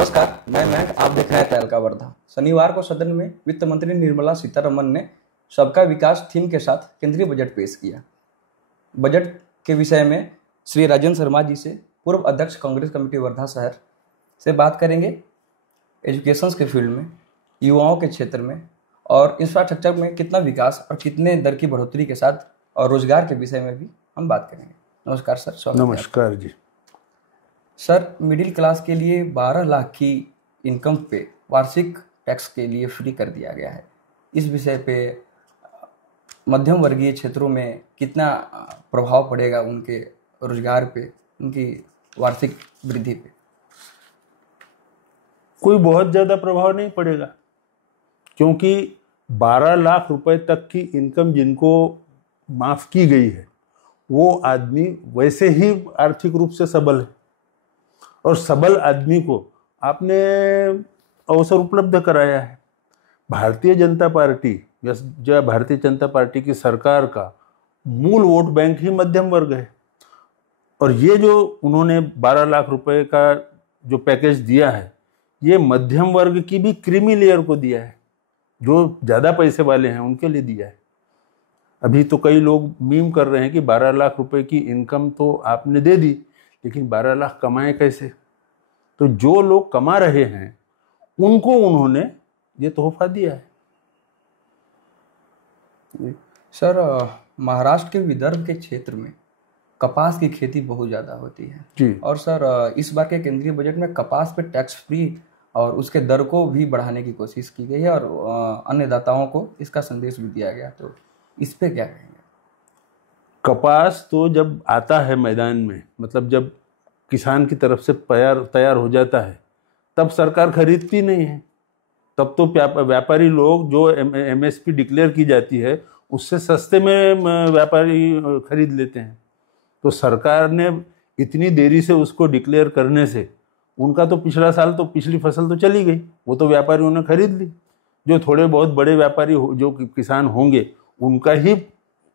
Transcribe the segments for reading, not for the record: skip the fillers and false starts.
नमस्कार, मैं मयंक। आप देख रहे हैं तहलका वर्धा। शनिवार को सदन में वित्त मंत्री निर्मला सीतारमण ने सबका विकास थीम के साथ केंद्रीय बजट पेश किया। बजट के विषय में श्री राजेंद्र शर्मा जी से, पूर्व अध्यक्ष कांग्रेस कमेटी वर्धा शहर, से बात करेंगे। एजुकेशन के फील्ड में, युवाओं के क्षेत्र में और इंफ्रास्ट्रक्चर में कितना विकास और कितने दर की बढ़ोतरी के साथ और रोजगार के विषय में भी हम बात करेंगे। नमस्कार सर, स्वागत है। नमस्कार जी। सर, मिडिल क्लास के लिए 12 लाख की इनकम पे वार्षिक टैक्स के लिए फ्री कर दिया गया है। इस विषय पे मध्यम वर्गीय क्षेत्रों में कितना प्रभाव पड़ेगा उनके रोजगार पे, उनकी वार्षिक वृद्धि पे? कोई बहुत ज़्यादा प्रभाव नहीं पड़ेगा, क्योंकि 12 लाख रुपए तक की इनकम जिनको माफ़ की गई है वो आदमी वैसे ही आर्थिक रूप से सबल है, और सबल आदमी को आपने अवसर उपलब्ध कराया है। भारतीय जनता पार्टी या भारतीय जनता पार्टी की सरकार का मूल वोट बैंक ही मध्यम वर्ग है, और ये जो उन्होंने 12 लाख रुपए का जो पैकेज दिया है ये मध्यम वर्ग की भी क्रीमी लेयर को दिया है। जो ज़्यादा पैसे वाले हैं उनके लिए दिया है। अभी तो कई लोग मीम कर रहे हैं कि 12 लाख रुपए की इनकम तो आपने दे दी, लेकिन 12 लाख कमाए कैसे? तो जो लोग कमा रहे हैं उनको उन्होंने ये तोहफा दिया है। सर, महाराष्ट्र के विदर्भ के क्षेत्र में कपास की खेती बहुत ज़्यादा होती है जी। और सर, इस बार के केंद्रीय बजट में कपास पे टैक्स फ्री और उसके दर को भी बढ़ाने की कोशिश की गई है और अन्नदाताओं को इसका संदेश भी दिया गया। तो इस पे क्या कहेंगे? कपास तो जब आता है मैदान में, मतलब जब किसान की तरफ से तैयार हो जाता है, तब सरकार खरीदती नहीं है। तब तो व्यापारी लोग, जो एमएसपी डिक्लेयर की जाती है उससे सस्ते में व्यापारी खरीद लेते हैं। तो सरकार ने इतनी देरी से उसको डिक्लेयर करने से उनका तो पिछला साल तो पिछली फसल तो चली गई, वो तो व्यापारियों ने खरीद ली। जो थोड़े बहुत बड़े व्यापारी जो किसान होंगे उनका ही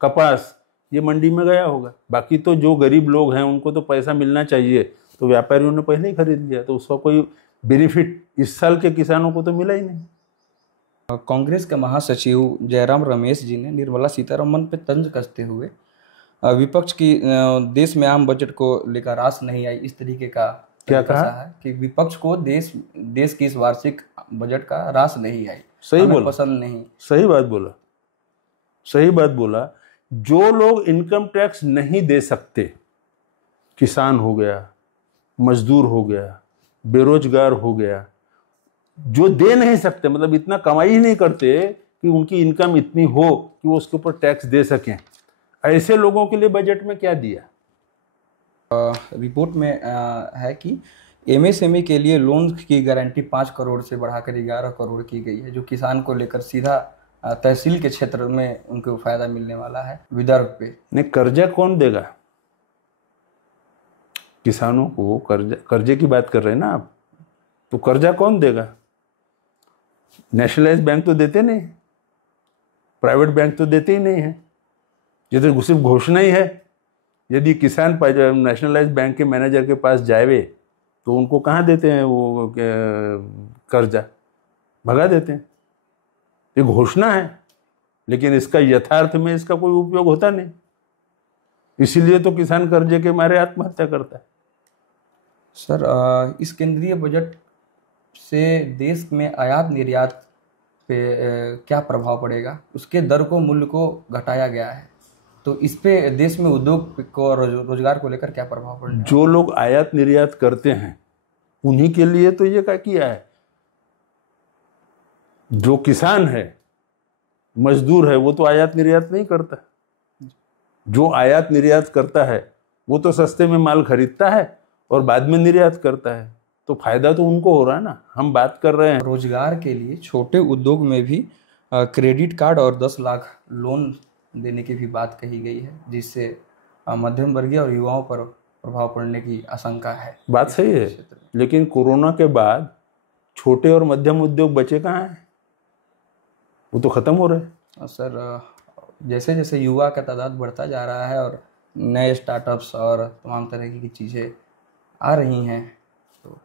कपास ये मंडी में गया होगा। बाकी तो जो गरीब लोग हैं उनको तो पैसा मिलना चाहिए, तो व्यापारियों ने पहले ही खरीद लिया, तो उसका कोई बेनिफिट इस साल के किसानों को तो मिला ही नहीं। कांग्रेस के महासचिव जयराम रमेश जी ने निर्मला सीतारमण पे तंज कसते हुए विपक्ष की देश में आम बजट को लेकर रास नहीं आई, इस तरीके का क्या कहा है कि विपक्ष को देश की इस वार्षिक बजट का रास नहीं आई, सही बोला, पसंद नहीं। सही बात बोला, सही बात बोला। जो लोग इनकम टैक्स नहीं दे सकते, किसान हो गया, मजदूर हो गया, बेरोजगार हो गया, जो दे नहीं सकते, मतलब इतना कमाई ही नहीं करते कि उनकी इनकम इतनी हो कि वो उसके ऊपर टैक्स दे सकें, ऐसे लोगों के लिए बजट में क्या दिया? रिपोर्ट में है कि एमएसएमई के लिए लोन की गारंटी 5 करोड़ से बढ़ाकर 11 करोड़ की गई है, जो किसान को लेकर सीधा तहसील के क्षेत्र में उनको फायदा मिलने वाला है। विदर्भ पे नहीं, कर्जा कौन देगा किसानों को? कर्जे की बात कर रहे हैं ना आप, तो कर्जा कौन देगा? नेशनलाइज बैंक तो देते नहीं, प्राइवेट बैंक तो देते ही नहीं है। ये तो सिर्फ घोषणा ही है। यदि किसान नेशनलाइज बैंक के मैनेजर के पास जाए तो उनको कहाँ देते हैं वो कर्जा? भगा देते हैं। ये घोषणा है, लेकिन इसका यथार्थ में इसका कोई उपयोग होता नहीं। इसीलिए तो किसान कर्जे के मारे आत्महत्या करता है। सर, इस केंद्रीय बजट से देश में आयात निर्यात पे क्या प्रभाव पड़ेगा? उसके दर को, मूल्य को घटाया गया है, तो इस पे देश में उद्योग को, रोजगार को लेकर क्या प्रभाव पड़ेगा? जो लोग आयात निर्यात करते हैं उन्हीं के लिए तो ये क्या किया है। जो किसान है, मजदूर है, वो तो आयात निर्यात नहीं करता। जो आयात निर्यात करता है वो तो सस्ते में माल खरीदता है और बाद में निर्यात करता है, तो फायदा तो उनको हो रहा है ना। हम बात कर रहे हैं रोजगार के लिए छोटे उद्योग में भी क्रेडिट कार्ड और 10 लाख लोन देने की भी बात कही गई है, जिससे मध्यम वर्गीय और युवाओं पर प्रभाव पड़ने की आशंका है। बात सही है, लेकिन कोरोना के बाद छोटे और मध्यम उद्योग बचे कहाँ हैं? वो तो खत्म हो रहे हैं। सर, जैसे जैसे युवा का तादाद बढ़ता जा रहा है और नए स्टार्टअप्स और तमाम तरह की चीज़ें आ रही हैं, तो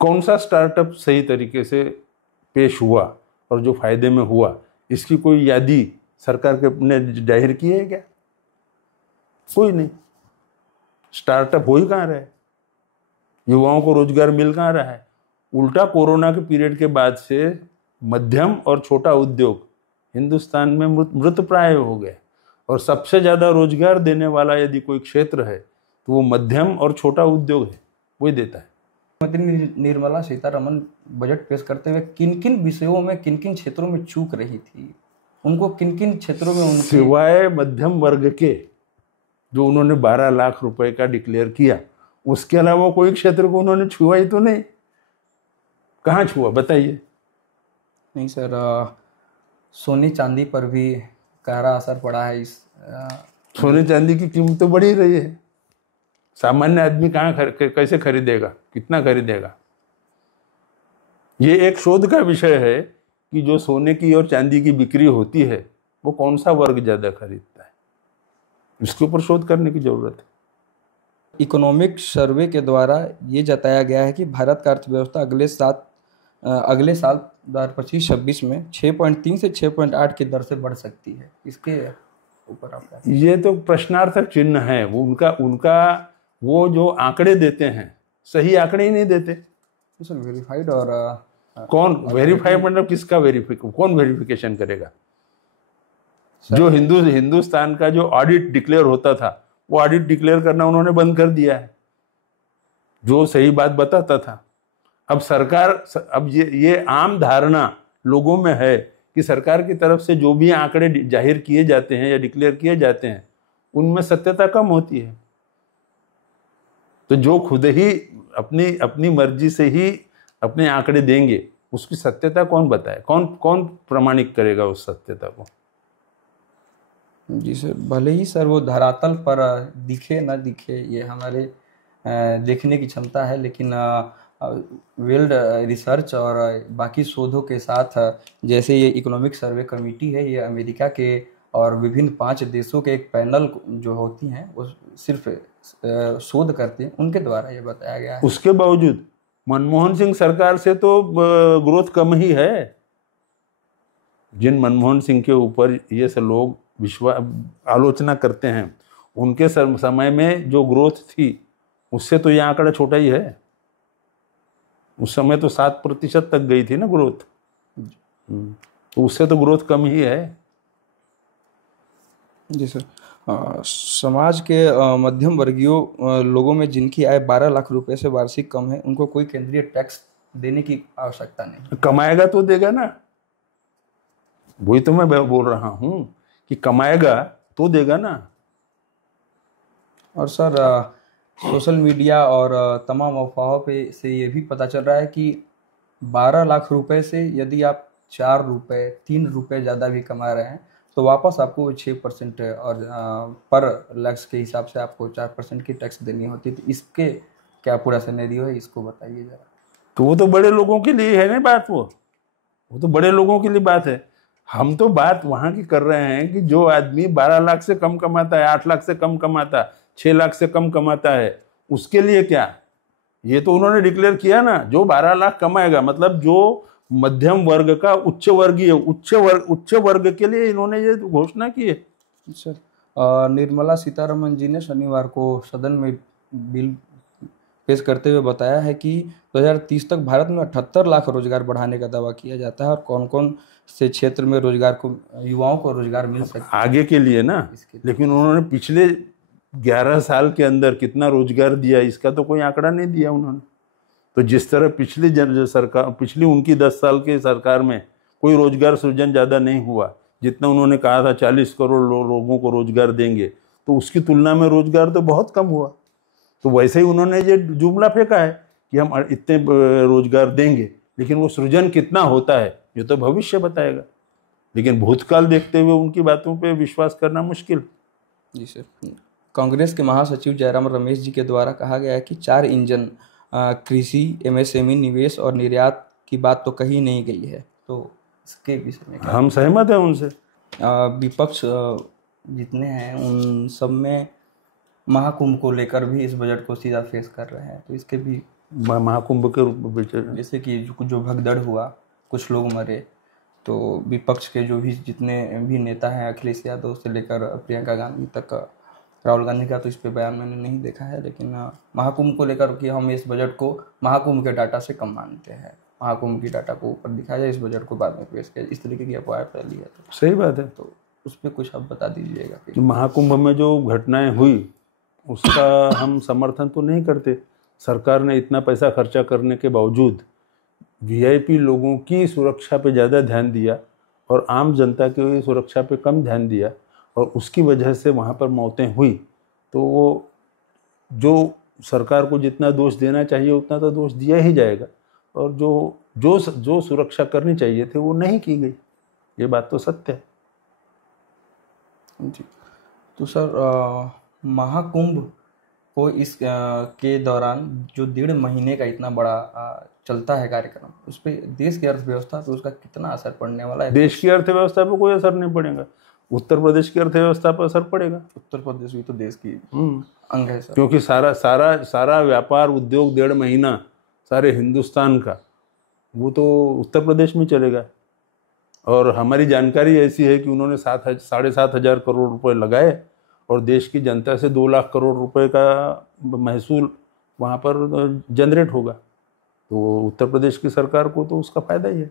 कौन सा स्टार्टअप सही तरीके से पेश हुआ और जो फायदे में हुआ, इसकी कोई यादी सरकार के ने जाहिर की है क्या? कोई नहीं। स्टार्टअप हो ही कहाँ रहा है, युवाओं को रोजगार मिल कहाँ रहा है? उल्टा कोरोना के पीरियड के बाद से मध्यम और छोटा उद्योग हिंदुस्तान में मृत प्राय हो गए, और सबसे ज्यादा रोजगार देने वाला यदि कोई क्षेत्र है तो वो मध्यम और छोटा उद्योग है, वही देता है। मंत्री निर्मला सीतारमन बजट पेश करते हुए किन किन विषयों में, किन किन क्षेत्रों में चूक रही थी, उनको किन किन क्षेत्रों में उनकी... सिवाय मध्यम वर्ग के जो उन्होंने 12 लाख रुपए का डिक्लेयर किया, उसके अलावा कोई क्षेत्र को उन्होंने छुआ ही तो नहीं। कहाँ छुआ बताइए? नहीं सर, सोने चांदी पर भी गहरा असर पड़ा है इस सोने चांदी की कीमत तो बढ़ी रही है। सामान्य आदमी कहाँ कैसे खरीदेगा, कितना खरीदेगा? ये एक शोध का विषय है कि जो सोने की और चांदी की बिक्री होती है वो कौन सा वर्ग ज्यादा खरीदता है, इसके ऊपर शोध करने की जरूरत है। इकोनॉमिक सर्वे के द्वारा ये जताया गया है कि भारत का अर्थव्यवस्था अगले साल 2025-26 में 6.3 से 6.8 की दर से बढ़ सकती है। इसके ऊपर आप... ये तो प्रश्नार्थक चिन्ह है। वो उनका वो जो आंकड़े देते हैं सही आंकड़े ही नहीं देते। सर वेरीफाइड और कौन वेरीफाइड, मतलब किसका कौन वेरिफिकेशन करेगा? जो हिंदुस्तान का जो ऑडिट डिक्लेयर होता था वो ऑडिट डिक्लेयर करना उन्होंने बंद कर दिया है, जो सही बात बताता था। अब सरकार, अब ये आम धारणा लोगों में है कि सरकार की तरफ से जो भी आंकड़े जाहिर किए जाते हैं या डिक्लेयर किए जाते हैं उनमें सत्यता कम होती है। तो जो खुद ही अपनी मर्जी से ही अपने आंकड़े देंगे उसकी सत्यता कौन बताए, कौन प्रमाणित करेगा उस सत्यता को? जी सर, भले ही सर वो धरातल पर दिखे ना दिखे, ये हमारे देखने की क्षमता है, लेकिन वेल्ड रिसर्च और बाकी शोधों के साथ जैसे ये इकोनॉमिक सर्वे कमेटी है, ये अमेरिका के और विभिन्न 5 देशों के एक पैनल जो होती हैं वो सिर्फ शोध करते हैं, उनके द्वारा ये बताया गया है। उसके बावजूद मनमोहन सिंह सरकार से तो ग्रोथ कम ही है। जिन मनमोहन सिंह के ऊपर ये सब लोग आलोचना करते हैं, उनके समय में जो ग्रोथ थी उससे तो ये आंकड़ा छोटा ही है। उस समय तो 7% तक गई थी ना ग्रोथ, तो उससे तो ग्रोथ कम ही है। जी सर, समाज के मध्यम वर्गीय लोगों में जिनकी आय 12 लाख रुपए से वार्षिक कम है, उनको कोई केंद्रीय टैक्स देने की आवश्यकता नहीं। कमाएगा तो देगा ना, वही तो मैं बोल रहा हूं कि कमाएगा तो देगा ना। और सर सोशल मीडिया और तमाम अफवाहों पे से ये भी पता चल रहा है कि 12 लाख रुपए से यदि आप 4 रुपए 3 रुपए ज़्यादा भी कमा रहे हैं तो वापस आपको 6% और पर लैक्स के हिसाब से आपको 4% की टैक्स देनी होती है। तो इसके क्या पूरा सिनेरियो है, इसको बताइए जरा। तो वो तो बड़े लोगों के लिए है ना बात, वो तो बड़े लोगों के लिए बात है। हम तो बात वहां की कर रहे हैं कि जो आदमी 12 लाख से कम कमाता है, 8 लाख से कम कमाता है, 6 लाख से कम कमाता है, उसके लिए क्या? ये तो उन्होंने डिक्लेयर किया ना, जो 12 लाख कमाएगा, मतलब जो मध्यम वर्ग का उच्च वर्ग के लिए इन्होंने ये घोषणा की है। सर निर्मला सीतारमन जी ने शनिवार को सदन में बिल पेश करते हुए बताया है कि 2030 तक भारत में 78 लाख रोजगार बढ़ाने का दावा किया जाता है और कौन कौन से क्षेत्र में रोजगार को, युवाओं को रोजगार मिल सकता है आगे के लिए ना। लेकिन उन्होंने पिछले 11 साल के अंदर कितना रोजगार दिया इसका तो कोई आंकड़ा नहीं दिया उन्होंने। तो जिस तरह पिछली उनकी 10 साल की सरकार में कोई रोजगार सृजन ज्यादा नहीं हुआ, जितना उन्होंने कहा था 40 करोड़ लोगों को रोजगार देंगे, तो उसकी तुलना में रोजगार तो बहुत कम हुआ। तो वैसे ही उन्होंने ये जुमला फेंका है कि हम इतने रोजगार देंगे, लेकिन वो सृजन कितना होता है ये तो भविष्य बताएगा। लेकिन भूतकाल देखते हुए उनकी बातों पे विश्वास करना मुश्किल। जी सर, कांग्रेस के महासचिव जयराम रमेश जी के द्वारा कहा गया है कि 4 इंजन कृषि, एमएसएमई, निवेश और निर्यात की बात तो कही नहीं गई है। तो इसके विषय में हम सहमत हैं उनसे। विपक्ष जितने हैं उन सब में महाकुंभ को लेकर भी इस बजट को सीधा फेस कर रहे हैं, तो इसके भी महाकुंभ के रूप में बेचे। जैसे कि जो भगदड़ हुआ, कुछ लोग मरे, तो विपक्ष के जो भी जितने भी नेता हैं, अखिलेश यादव से लेकर प्रियंका गांधी तक, राहुल गांधी का तो इस पे बयान मैंने नहीं देखा है, लेकिन महाकुंभ को लेकर कि हम इस बजट को महाकुंभ के डाटा से कम मानते हैं, महाकुंभ की डाटा को ऊपर दिखाया जाए, इस बजट को बाद में पेश किया, इस तरीके की अफवाह फैली है। तो सही बात है। तो उस पर कुछ आप बता दीजिएगा तो महाकुंभ में जो घटनाएं हुई उसका हम समर्थन तो नहीं करते। सरकार ने इतना पैसा खर्चा करने के बावजूद वीआईपी लोगों की सुरक्षा पे ज़्यादा ध्यान दिया और आम जनता की सुरक्षा पे कम ध्यान दिया, और उसकी वजह से वहाँ पर मौतें हुई। तो वो जो सरकार को जितना दोष देना चाहिए उतना तो दोष दिया ही जाएगा, और जो सुरक्षा करनी चाहिए थी वो नहीं की गई, ये बात तो सत्य है जी। तो सर, महाकुंभ को इस के दौरान जो 1.5 महीने का इतना बड़ा चलता है कार्यक्रम, उस पर देश की अर्थव्यवस्था पे उसका कितना असर पड़ने वाला है? देश की अर्थव्यवस्था पे कोई असर नहीं पड़ेगा, उत्तर प्रदेश की अर्थव्यवस्था पर असर पड़ेगा। उत्तर प्रदेश भी तो देश की अंग है सर। क्योंकि सारा व्यापार उद्योग 1.5 महीना सारे हिंदुस्तान का वो तो उत्तर प्रदेश में चलेगा। और हमारी जानकारी ऐसी है कि उन्होंने 7,500 करोड़ रुपए लगाए और देश की जनता से 2 लाख करोड़ रुपए का महसूल वहाँ पर जनरेट होगा, तो उत्तर प्रदेश की सरकार को तो उसका फायदा ही है।